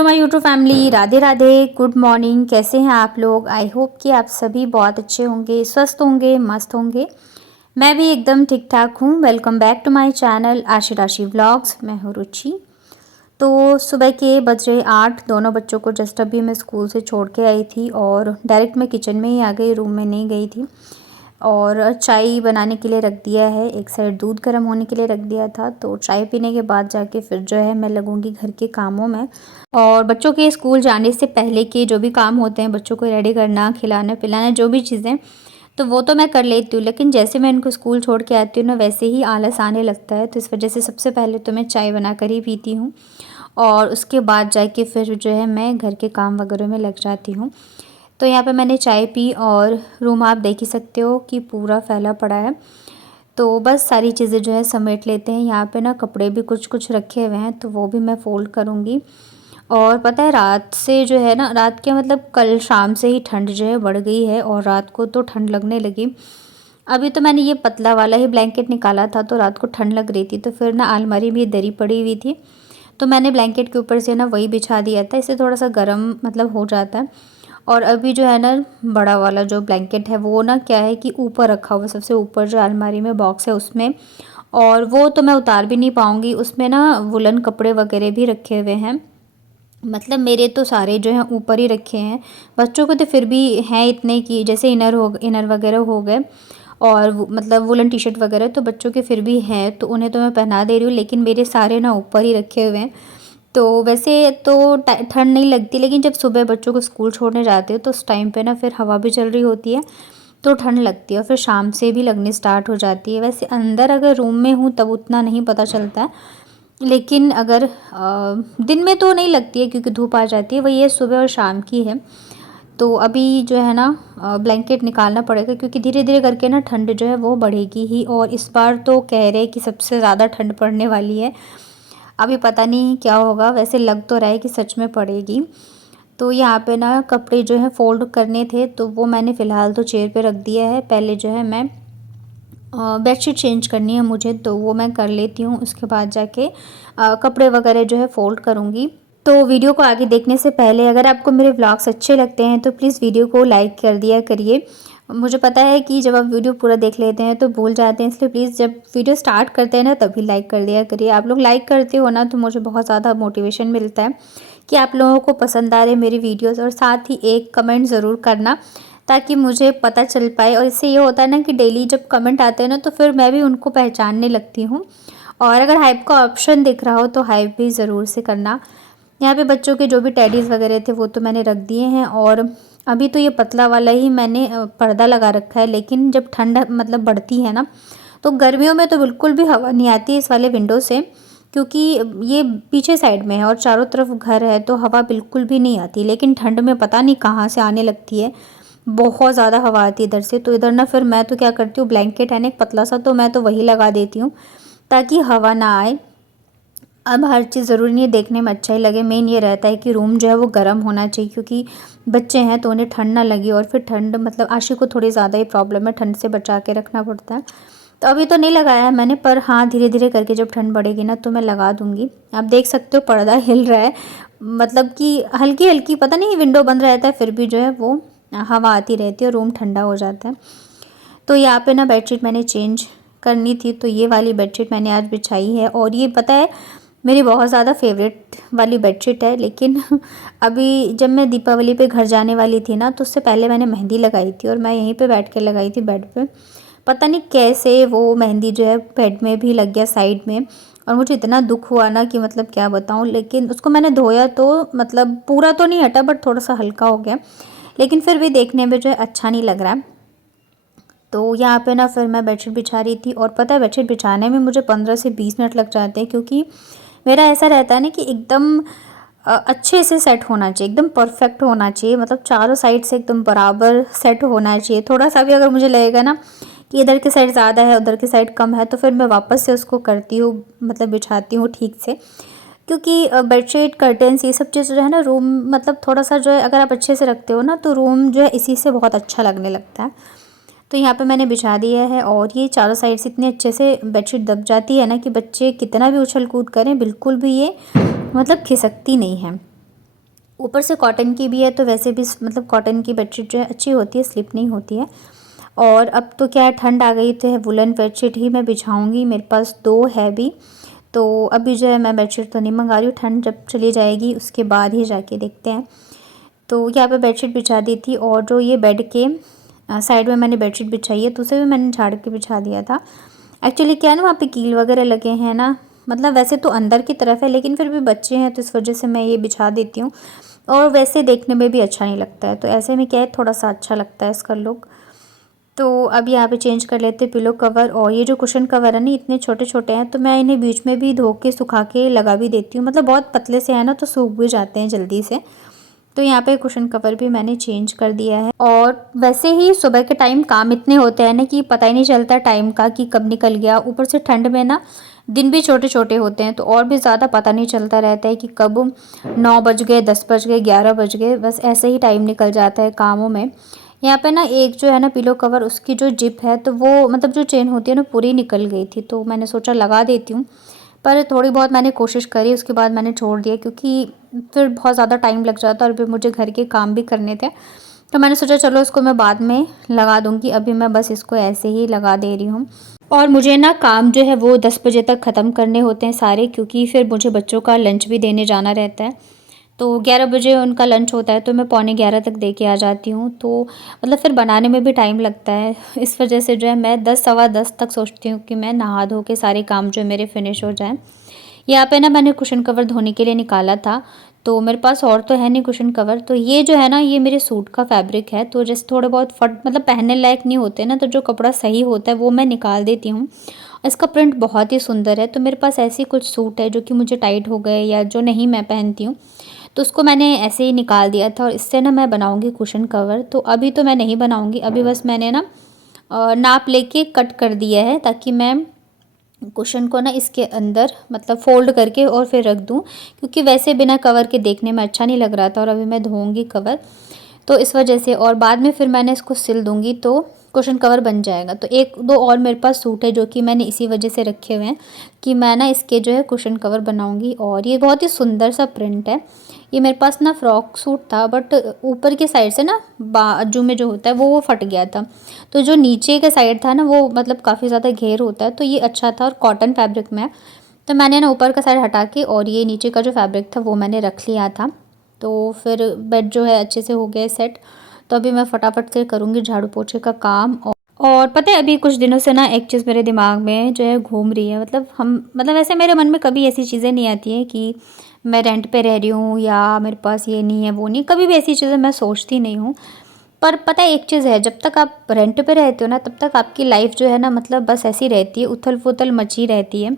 Hello my YouTube family, Radhe Radhe, good morning. कैसे हैं आप लोग? आई होप कि आप सभी बहुत अच्छे होंगे, स्वस्थ होंगे, मस्त होंगे। मैं भी एकदम ठीक ठाक हूँ। Welcome back to my channel Ashi Rashi vlogs. मैं हूँ रुचि। तो सुबह के बज रहे 8। दोनों बच्चों को जस्ट अभी मैं स्कूल से छोड़ के आई थी और डायरेक्ट मैं किचन में ही आ गई, रूम में नहीं गई थी। और चाय बनाने के लिए रख दिया है, एक साइड दूध गर्म होने के लिए रख दिया था। तो चाय पीने के बाद जाके फिर जो है मैं लगूंगी घर के कामों में। और बच्चों के स्कूल जाने से पहले के जो भी काम होते हैं, बच्चों को रेडी करना, खिलाना पिलाना, जो भी चीज़ें, तो वो तो मैं कर लेती हूँ। लेकिन जैसे मैं इनको स्कूल छोड़ के आती हूँ ना, वैसे ही आलस आने लगता है। तो इस वजह से सबसे पहले तो मैं चाय बना कर ही पीती हूँ और उसके बाद जाके फिर जो है मैं घर के काम वगैरह में लग जाती हूँ। तो यहाँ पे मैंने चाय पी और रूम आप देख ही सकते हो कि पूरा फैला पड़ा है। तो बस सारी चीज़ें जो है समेट लेते हैं। यहाँ पे ना कपड़े भी कुछ कुछ रखे हुए हैं, तो वो भी मैं फ़ोल्ड करूँगी। और पता है, रात से जो है ना, रात के मतलब कल शाम से ही ठंड जो है बढ़ गई है और रात को तो ठंड लगने लगी। अभी तो मैंने ये पतला वाला ही ब्लैंकेट निकाला था, तो रात को ठंड लग रही थी। तो फिर ना अलमारी में दरी पड़ी हुई थी, तो मैंने ब्लैंकेट के ऊपर से ना वही बिछा दिया था। इससे थोड़ा सा गर्म मतलब हो जाता है। और अभी जो है ना, बड़ा वाला जो ब्लैंकेट है वो ना क्या है कि ऊपर रखा हुआ है, सबसे ऊपर जो अलमारी में बॉक्स है उसमें। और वो तो मैं उतार भी नहीं पाऊँगी। उसमें ना वुलन कपड़े वगैरह भी रखे हुए हैं। मतलब मेरे तो सारे जो हैं ऊपर ही रखे हैं। बच्चों को तो फिर भी हैं इतने कि जैसे इनर वगैरह हो गए और मतलब वुलन टी शर्ट वगैरह, तो बच्चों के फिर भी हैं, तो उन्हें तो मैं पहना दे रही हूँ। लेकिन मेरे सारे ना ऊपर ही रखे हुए हैं। तो वैसे तो ठंड नहीं लगती, लेकिन जब सुबह बच्चों को स्कूल छोड़ने जाते हो तो उस टाइम पे ना फिर हवा भी चल रही होती है, तो ठंड लगती है और फिर शाम से भी लगनी स्टार्ट हो जाती है। वैसे अंदर अगर रूम में हूँ तब उतना नहीं पता चलता है, लेकिन अगर दिन में तो नहीं लगती है क्योंकि धूप आ जाती है। वही है, सुबह और शाम की है। तो अभी जो है ना ब्लैंकेट निकालना पड़ेगा, क्योंकि धीरे धीरे करके ना ठंड जो है वो बढ़ेगी ही। और इस बार तो कह रहे हैं कि सबसे ज़्यादा ठंड पड़ने वाली है। अभी पता नहीं क्या होगा, वैसे लग तो रहा है कि सच में पड़ेगी। तो यहाँ पे ना कपड़े जो है फ़ोल्ड करने थे, तो वो मैंने फ़िलहाल तो चेयर पे रख दिया है। पहले जो है मैं बेडशीट चेंज करनी है मुझे, तो वो मैं कर लेती हूँ। उसके बाद जाके कपड़े वगैरह जो है फ़ोल्ड करूँगी। तो वीडियो को आगे देखने से पहले अगर आपको मेरे व्लॉग्स अच्छे लगते हैं तो प्लीज़ वीडियो को लाइक कर दिया करिए। मुझे पता है कि जब आप वीडियो पूरा देख लेते हैं तो भूल जाते हैं, इसलिए प्लीज़ जब वीडियो स्टार्ट करते हैं ना तभी लाइक कर दिया करिए। आप लोग लाइक करते हो ना तो मुझे बहुत ज़्यादा मोटिवेशन मिलता है कि आप लोगों को पसंद आ रहे मेरी वीडियोज़। और साथ ही एक कमेंट ज़रूर करना ताकि मुझे पता चल पाए। और इससे ये होता है ना कि डेली जब कमेंट आते हैं ना तो फिर मैं भी उनको पहचानने लगती हूँ। और अगर हाइप का ऑप्शन दिख रहा हो तो हाइप भी ज़रूर से करना। यहाँ पे बच्चों के जो भी टेडीज़ वगैरह थे वो तो मैंने रख दिए हैं। और अभी तो ये पतला वाला ही मैंने पर्दा लगा रखा है। लेकिन जब ठंड मतलब बढ़ती है ना, तो गर्मियों में तो बिल्कुल भी हवा नहीं आती इस वाले विंडो से, क्योंकि ये पीछे साइड में है और चारों तरफ घर है, तो हवा बिल्कुल भी नहीं आती। लेकिन ठंड में पता नहीं कहाँ से आने लगती है, बहुत ज़्यादा हवा आती है इधर से। तो इधर ना फिर मैं तो क्या करती हूँ, ब्लैंकेट है ना एक पतला सा, तो मैं तो वही लगा देती हूँ ताकि हवा ना आए। अब हर चीज़ ज़रूरी नहीं है देखने में अच्छा ही लगे, मेन ये रहता है कि रूम जो है वो गर्म होना चाहिए, क्योंकि बच्चे हैं तो उन्हें ठंड ना लगे। और फिर ठंड मतलब आशी को थोड़ी ज़्यादा ही प्रॉब्लम है, ठंड से बचा के रखना पड़ता है। तो अभी तो नहीं लगाया है मैंने, पर हाँ धीरे धीरे करके जब ठंड बढ़ेगी ना तो मैं लगा दूँगी। आप देख सकते हो पर्दा हिल रहा है, मतलब कि हल्की हल्की, पता नहीं विंडो बंद रहता है फिर भी जो है वो हवा आती रहती है और रूम ठंडा हो जाता है। तो यहाँ पे ना बेडशीट मैंने चेंज करनी थी, तो ये वाली बेडशीट मैंने आज बिछाई है। और ये पता है मेरी बहुत ज़्यादा फेवरेट वाली बेडशीट है। लेकिन अभी जब मैं दीपावली पे घर जाने वाली थी ना, तो उससे पहले मैंने मेहंदी लगाई थी और मैं यहीं पे बैठ के लगाई थी बेड पे। पता नहीं कैसे वो मेहंदी जो है बेड में भी लग गया साइड में, और मुझे इतना दुख हुआ ना कि मतलब क्या बताऊँ। लेकिन उसको मैंने धोया तो मतलब पूरा तो नहीं हटा, बट थोड़ा सा हल्का हो गया, लेकिन फिर भी देखने में जो है अच्छा नहीं लग रहा है। तो यहाँ पे ना फिर मैं बेडशीट बिछा रही थी, और पता है बेडशीट बिछाने में मुझे 15 से 20 मिनट लग जाते हैं, क्योंकि मेरा ऐसा रहता है ना कि एकदम अच्छे से सेट होना चाहिए, एकदम परफेक्ट होना चाहिए, मतलब चारों साइड से एकदम बराबर सेट होना चाहिए। थोड़ा सा भी अगर मुझे लगेगा ना कि इधर की साइड ज़्यादा है उधर की साइड कम है, तो फिर मैं वापस से उसको करती हूँ, मतलब बिछाती हूँ ठीक से। क्योंकि बेडशीट कर्टेन्स ये सब चीज़ जो है ना, रूम मतलब थोड़ा सा जो है अगर आप अच्छे से रखते हो ना तो रूम जो है इसी से बहुत अच्छा लगने लगता है। तो यहाँ पे मैंने बिछा दिया है, और ये चारों साइड से इतने अच्छे से बेडशीट दब जाती है ना कि बच्चे कितना भी उछल कूद करें बिल्कुल भी ये मतलब खिसकती नहीं है। ऊपर से कॉटन की भी है, तो वैसे भी मतलब कॉटन की बेडशीट जो है अच्छी होती है, स्लिप नहीं होती है। और अब तो क्या है, ठंड आ गई, तो है वुलन बेडशीट ही मैं बिछाऊंगी। मेरे पास 2 है भी, तो अभी जो है मैं बेडशीट तो नहीं मंगा रही हूँ, ठंड जब चली जाएगी उसके बाद ही जाके देखते हैं। तो यहाँ पे बेडशीट बिछा दी थी, और जो ये बेड के साइड में मैंने बेडशीट बिछाई है, तो उसे भी मैंने झाड़ के बिछा दिया था। एक्चुअली क्या है ना, वहाँ पे कील वगैरह लगे हैं ना, मतलब वैसे तो अंदर की तरफ है, लेकिन फिर भी बच्चे हैं तो इस वजह से मैं ये बिछा देती हूँ। और वैसे देखने में भी अच्छा नहीं लगता है, तो ऐसे में क्या है, थोड़ा सा अच्छा लगता है इसका लुक। तो अब यहाँ पे चेंज कर लेते हैं पिलो कवर। और ये जो कुशन कवर है ना, इतने छोटे छोटे हैं, तो मैं इन्हें बीच में भी धो के सुखा के लगा भी देती हूँ। मतलब बहुत पतले से है ना, तो सूख भी जाते हैं जल्दी से। तो यहाँ पे कुशन कवर भी मैंने चेंज कर दिया है। और वैसे ही सुबह के टाइम काम इतने होते हैं ना कि पता ही नहीं चलता टाइम का कि कब निकल गया। ऊपर से ठंड में ना दिन भी छोटे छोटे होते हैं, तो और भी ज़्यादा पता नहीं चलता रहता है कि कब 9 बज गए, 10 बज गए, 11 बज गए, बस ऐसे ही टाइम निकल जाता है कामों में। यहाँ पे ना एक जो है ना पिलो कवर, उसकी जो जिप है, तो वो मतलब जो चेन होती है ना, पूरी निकल गई थी, तो मैंने सोचा लगा देती हूँ। पर थोड़ी बहुत मैंने कोशिश करी, उसके बाद मैंने छोड़ दिया, क्योंकि फिर बहुत ज़्यादा टाइम लग जाता और फिर मुझे घर के काम भी करने थे। तो मैंने सोचा चलो इसको मैं बाद में लगा दूँगी, अभी मैं बस इसको ऐसे ही लगा दे रही हूँ। और मुझे ना काम जो है वो 10 बजे तक ख़त्म करने होते हैं सारे, क्योंकि फिर मुझे बच्चों का लंच भी देने जाना रहता है। तो 11 बजे उनका लंच होता है, तो मैं पौने 11 तक दे के आ जाती हूँ। तो मतलब फिर बनाने में भी टाइम लगता है, इस वजह से जो है मैं 10 सवा 10 तक सोचती हूँ कि मैं नहा धो के सारे काम जो है मेरे फिनिश हो जाएँ। यहाँ पे ना मैंने कुशन कवर धोने के लिए निकाला था, तो मेरे पास और तो है नहीं कुशन कवर। तो ये जो है ना, ये मेरे सूट का फैब्रिक है, तो जैसे थोड़े बहुत फट मतलब पहनने लायक नहीं होते ना, तो जो कपड़ा सही होता है वो मैं निकाल देती हूँ। इसका प्रिंट बहुत ही सुंदर है, तो मेरे पास ऐसे कुछ सूट है जो कि मुझे टाइट हो गए या जो नहीं मैं पहनती हूँ, तो उसको मैंने ऐसे ही निकाल दिया था। और इससे ना मैं बनाऊँगी कुशन कवर। तो अभी तो मैं नहीं बनाऊँगी, अभी बस मैंने ना नाप लेके कट कर दिया है, ताकि मैं कुशन को ना इसके अंदर मतलब फ़ोल्ड करके और फिर रख दूँ, क्योंकि वैसे बिना कवर के देखने में अच्छा नहीं लग रहा था। और अभी मैं धोऊंगी कवर, तो इस वजह से, और बाद में फिर मैंने इसको सिल दूँगी तो कुशन कवर बन जाएगा। तो एक दो और मेरे पास सूट है जो कि मैंने इसी वजह से रखे हुए हैं कि मैं ना इसके जो है कुशन कवर बनाऊँगी। और ये बहुत ही सुंदर सा प्रिंट है। ये मेरे पास ना फ्रॉक सूट था, बट ऊपर की साइड से ना बाजू में जो होता है वो फट गया था। तो जो नीचे का साइड था ना, वो मतलब काफ़ी ज़्यादा घेर होता है, तो ये अच्छा था और कॉटन फैब्रिक में है। तो मैंने ना ऊपर का साइड हटा के और ये नीचे का जो फैब्रिक था वो मैंने रख लिया था। तो फिर बेड जो है अच्छे से हो गया सेट। तो अभी मैं फटाफट से करूँगी झाड़ू पोछे का काम। और पता है, अभी कुछ दिनों से ना एक चीज़ मेरे दिमाग में जो है घूम रही है। मतलब ऐसे मेरे मन में कभी ऐसी चीज़ें नहीं आती हैं कि मैं रेंट पे रह रही हूँ या मेरे पास ये नहीं है वो नहीं, कभी भी ऐसी चीज़ें मैं सोचती नहीं हूँ। पर पता है एक चीज़ है, जब तक आप रेंट पे रहते हो ना, तब तक आपकी लाइफ जो है ना, मतलब बस ऐसी रहती है, उथल पुथल मची रहती है।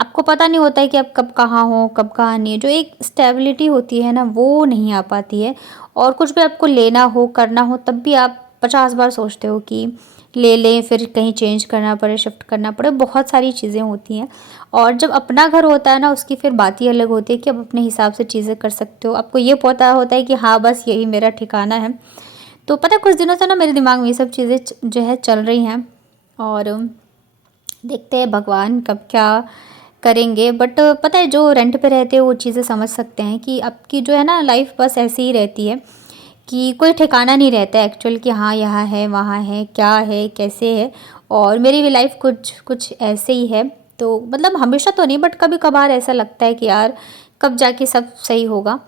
आपको पता नहीं होता है कि आप कब कहाँ हो, कब कहाँ नहीं है। जो एक स्टेबिलिटी होती है ना, वो नहीं आ पाती है। और कुछ भी आपको लेना हो, करना हो, तब भी आप 50 बार सोचते हो कि ले लें, फिर कहीं चेंज करना पड़े, शिफ्ट करना पड़े, बहुत सारी चीज़ें होती हैं। और जब अपना घर होता है ना, उसकी फिर बात ही अलग होती है कि आप अपने हिसाब से चीज़ें कर सकते हो। आपको ये पता होता है कि हाँ बस यही मेरा ठिकाना है। तो पता है कुछ दिनों से ना मेरे दिमाग में ये सब चीज़ें जो है चल रही हैं, और देखते हैं भगवान कब क्या करेंगे। बट पता है, जो रेंट पे रहते हैं वो चीज़ें समझ सकते हैं कि आपकी जो है ना लाइफ बस ऐसी ही रहती है कि कोई ठिकाना नहीं रहता है एक्चुअल कि हाँ यहाँ है, वहाँ है, क्या है, कैसे है। और मेरी भी लाइफ कुछ कुछ ऐसे ही है। तो मतलब हमेशा तो नहीं, बट कभी कभार ऐसा लगता है कि यार कब जाके सब सही होगा।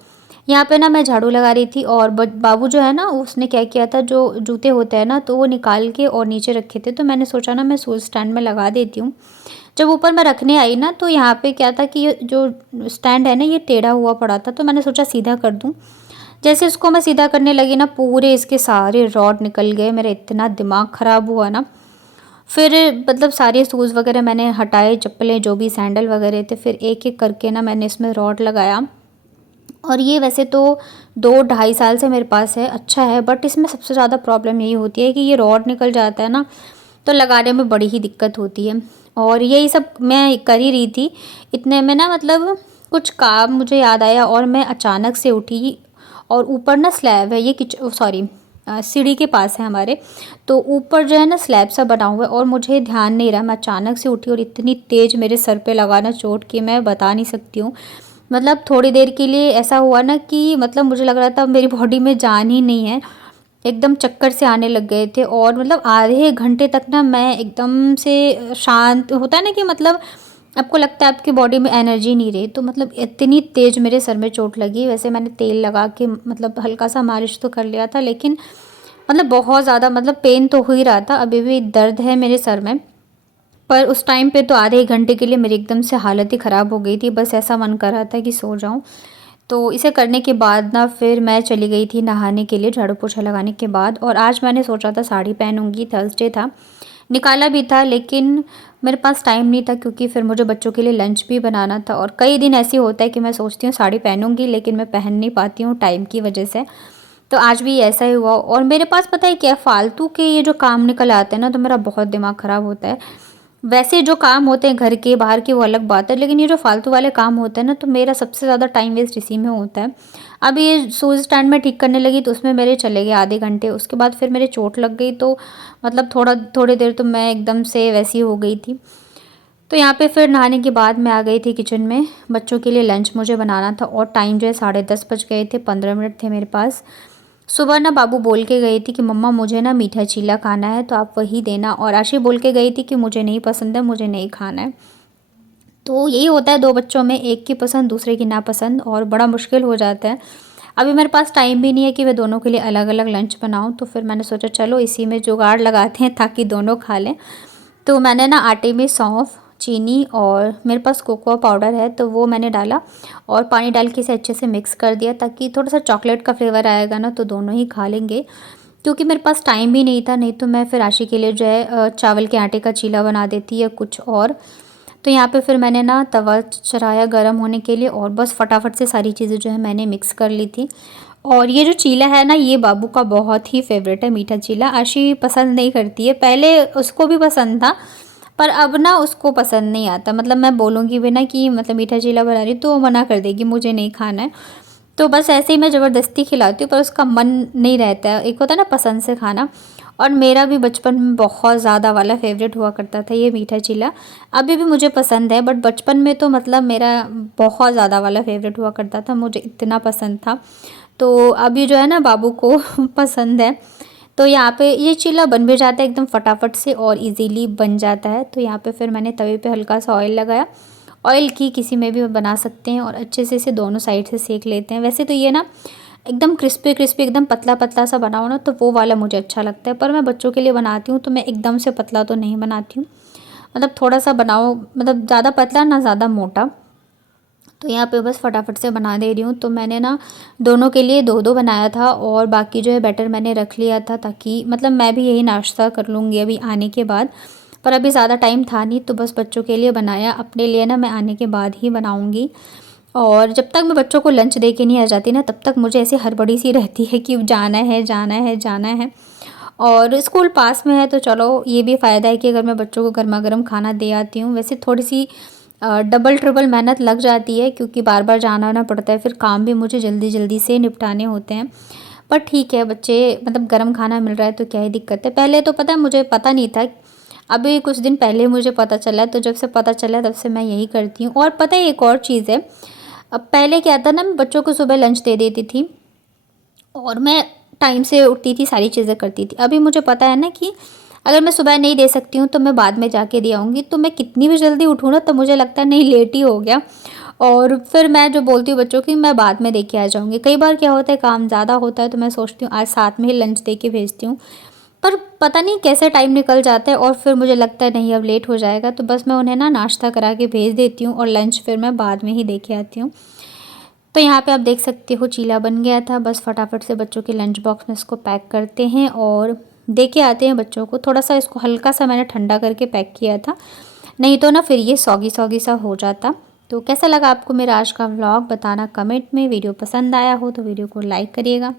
यहाँ पे ना मैं झाड़ू लगा रही थी, और बाबू जो है ना, उसने क्या किया था, जो जूते होते हैं ना, तो वो निकाल के और नीचे रखे थे। तो मैंने सोचा ना मैं शूज़ स्टैंड में लगा देती हूँ। जब ऊपर मैं रखने आई ना, तो यहाँ पे क्या था कि ये जो स्टैंड है ना, ये टेढ़ा हुआ पड़ा था, तो मैंने सोचा सीधा कर दूँ। जैसे इसको मैं सीधा करने लगी ना, पूरे इसके सारे रॉड निकल गए। मेरा इतना दिमाग ख़राब हुआ ना। फिर मतलब सारे शूज़ वगैरह मैंने हटाए, चप्पलें जो भी सैंडल वगैरह थे, फिर एक एक करके ना मैंने इसमें रॉड लगाया। और ये वैसे तो 2 ढाई साल से मेरे पास है, अच्छा है। बट इसमें सबसे ज़्यादा प्रॉब्लम यही होती है कि ये रॉड निकल जाता है ना, तो लगाने में बड़ी ही दिक्कत होती है। और यही सब मैं कर ही रही थी, इतने में ना मतलब कुछ काम मुझे याद आया, और मैं अचानक से उठी। और ऊपर ना स्लैब है, ये सॉरी सीढ़ी के पास है हमारे, तो ऊपर जो है ना स्लैब सा बना हुआ है, और मुझे ध्यान नहीं रहा, मैं अचानक से उठी और इतनी तेज़ मेरे सर पे लगा ना चोट कि मैं बता नहीं सकती हूँ। मतलब थोड़ी देर के लिए ऐसा हुआ ना कि मतलब मुझे लग रहा था मेरी बॉडी में जान ही नहीं है, एकदम चक्कर से आने लग गए थे। और मतलब आधे घंटे तक ना मैं एकदम से शांत, होता है ना कि मतलब आपको लगता है आपकी बॉडी में एनर्जी नहीं रही, तो मतलब इतनी तेज़ मेरे सर में चोट लगी। वैसे मैंने तेल लगा के मतलब हल्का सा मालिश तो कर लिया था, लेकिन मतलब बहुत ज़्यादा मतलब पेन तो हो ही रहा था, अभी भी दर्द है मेरे सर में। पर उस टाइम पे तो आधे 1 घंटे के लिए मेरी एकदम से हालत ही ख़राब हो गई थी, बस ऐसा मन कर रहा था कि सो जाऊँ। तो इसे करने के बाद ना फिर मैं चली गई थी नहाने के लिए, झाड़ू पोछा लगाने के बाद। और आज मैंने सोचा था साड़ी पहनूंगी, थर्सडे था, निकाला भी था, लेकिन मेरे पास टाइम नहीं था क्योंकि फिर मुझे बच्चों के लिए लंच भी बनाना था। और कई दिन ऐसे होता है कि मैं सोचती हूँ साड़ी पहनूंगी, लेकिन मैं पहन नहीं पाती हूँ टाइम की वजह से। तो आज भी ऐसा ही हुआ। और मेरे पास पता है क्या, फालतू के ये जो काम निकल आते हैं ना, तो मेरा बहुत दिमाग ख़राब होता है। वैसे जो काम होते हैं घर के बाहर के वो अलग बात है, लेकिन ये जो फालतू वाले काम होते हैं ना, तो मेरा सबसे ज़्यादा टाइम वेस्ट इसी में होता है। अब ये शूज़ स्टैंड में ठीक करने लगी तो उसमें मेरे चले गए आधे घंटे, उसके बाद फिर मेरे चोट लग गई, तो मतलब थोड़ी देर तो मैं एकदम से वैसी हो गई थी। तो यहाँ पे फिर नहाने के बाद मैं आ गई थी किचन में, बच्चों के लिए लंच मुझे बनाना था। और टाइम जो है 10:30 बज गए थे, 15 मिनट थे मेरे पास। सुबह ना बाबू बोल के गई थी कि मम्मा मुझे ना मीठा चीला खाना है, तो आप वही देना। और आशी बोल के गई थी कि मुझे नहीं पसंद है, मुझे नहीं खाना है। तो यही होता है दो बच्चों में, एक की पसंद दूसरे की नापसंद, और बड़ा मुश्किल हो जाता है। अभी मेरे पास टाइम भी नहीं है कि मैं दोनों के लिए अलग अलग लंच बनाऊं, तो फिर मैंने सोचा चलो इसी में जुगाड़ लगाते हैं ताकि दोनों खा लें। तो मैंने ना आटे में सौंफ, चीनी और मेरे पास कोकोआ पाउडर है तो वो मैंने डाला, और पानी डाल के इसे अच्छे से मिक्स कर दिया, ताकि थोड़ा सा चॉकलेट का फ्लेवर आएगा ना तो दोनों ही खा लेंगे। क्योंकि मेरे पास टाइम भी नहीं था, नहीं तो मैं फिर आशी के लिए जो है चावल के आटे का चीला बना देती या कुछ और। तो यहाँ पे फिर मैंने ना तवा चढ़ाया गर्म होने के लिए, और बस फटाफट से सारी चीज़ें जो है मैंने मिक्स कर ली थी। और ये जो चीला है ना, ये बाबू का बहुत ही फेवरेट है, मीठा चीला। आशी पसंद नहीं करती है, पहले उसको भी पसंद था, पर अब ना उसको पसंद नहीं आता। मतलब मैं बोलूँगी भी ना कि मतलब मीठा चीला बना रही, तो वो मना कर देगी, मुझे नहीं खाना है। तो बस ऐसे ही मैं ज़बरदस्ती खिलाती हूँ, पर उसका मन नहीं रहता है। एक होता है ना पसंद से खाना। और मेरा भी बचपन में बहुत ज़्यादा वाला फेवरेट हुआ करता था ये मीठा चीला। अभी भी मुझे पसंद है, बट बचपन में तो मतलब मेरा बहुत ज़्यादा वाला फेवरेट हुआ करता था, मुझे इतना पसंद था। तो अभी जो है ना बाबू को पसंद है। तो यहाँ पे ये चीला बन भी जाता है एकदम फटाफट से, और इजीली बन जाता है। तो यहाँ पे फिर मैंने तवे पे हल्का सा ऑयल लगाया, ऑयल की किसी में भी बना सकते हैं, और अच्छे से इसे दोनों साइड से सेक लेते हैं। वैसे तो ये ना एकदम क्रिस्पी क्रिस्पी एकदम पतला पतला सा बनाओ ना, तो वो वाला मुझे अच्छा लगता है। पर मैं बच्चों के लिए बनाती हूँ तो मैं एकदम से पतला तो नहीं बनाती हूँ, मतलब थोड़ा सा बनाओ, मतलब ज़्यादा पतला ना ज़्यादा मोटा। तो यहाँ पे बस फटाफट से बना दे रही हूँ। तो मैंने ना दोनों के लिए दो दो बनाया था, और बाकी जो है बैटर मैंने रख लिया था, ताकि मतलब मैं भी यही नाश्ता कर लूँगी अभी आने के बाद। पर अभी ज़्यादा टाइम था नहीं, तो बस बच्चों के लिए बनाया, अपने लिए ना मैं आने के बाद ही बनाऊँगी। और जब तक मैं बच्चों को लंच दे के नहीं आ जाती ना, तब तक मुझे ऐसी हड़बड़ी सी रहती है कि जाना है जाना है जाना है। और स्कूल पास में है तो चलो ये भी फ़ायदा है कि अगर मैं बच्चों को गर्मा गर्म खाना दे आती हूँ। वैसे थोड़ी सी डबल ट्रिपल मेहनत लग जाती है, क्योंकि बार बार जाना आना पड़ता है, फिर काम भी मुझे जल्दी जल्दी से निपटाने होते हैं। पर ठीक है, बच्चे मतलब गर्म खाना मिल रहा है तो क्या ही दिक्कत है। पहले तो पता है मुझे पता नहीं था, अभी कुछ दिन पहले मुझे पता चला, तो जब से पता चला तब से मैं यही करती हूँ। और पता है एक और चीज़ है, अब पहले क्या था ना, मैं बच्चों को सुबह लंच दे देती थी और मैं टाइम से उठती थी, सारी चीज़ें करती थी। अभी मुझे पता है ना कि अगर मैं सुबह नहीं दे सकती हूँ तो मैं बाद में जाके दे आऊँगी। तो मैं कितनी भी जल्दी उठूँ ना, तो मुझे लगता है नहीं लेट ही हो गया, और फिर मैं जो बोलती हूँ बच्चों की मैं बाद में दे के आ जाऊँगी। कई बार क्या होता है काम ज़्यादा होता है, तो मैं सोचती हूँ आज साथ में ही लंच दे के भेजती हूँ, पर पता नहीं कैसे टाइम निकल जाता है, और फिर मुझे लगता है नहीं अब लेट हो जाएगा, तो बस मैं उन्हें ना नाश्ता करा के भेज देती हूँ, और लंच फिर मैं बाद में ही दे के आती हूँ। तो यहाँ पे आप देख सकते हो चीला बन गया था, बस फटाफट से बच्चों के लंच बॉक्स में इसको पैक करते हैं और दे के आते हैं बच्चों को। थोड़ा सा इसको हल्का सा मैंने ठंडा करके पैक किया था, नहीं तो ना फिर ये सौगी सौगी सा हो जाता। तो कैसा लगा आपको मेरा आज का व्लॉग बताना कमेंट में। वीडियो पसंद आया हो तो वीडियो को लाइक करिएगा।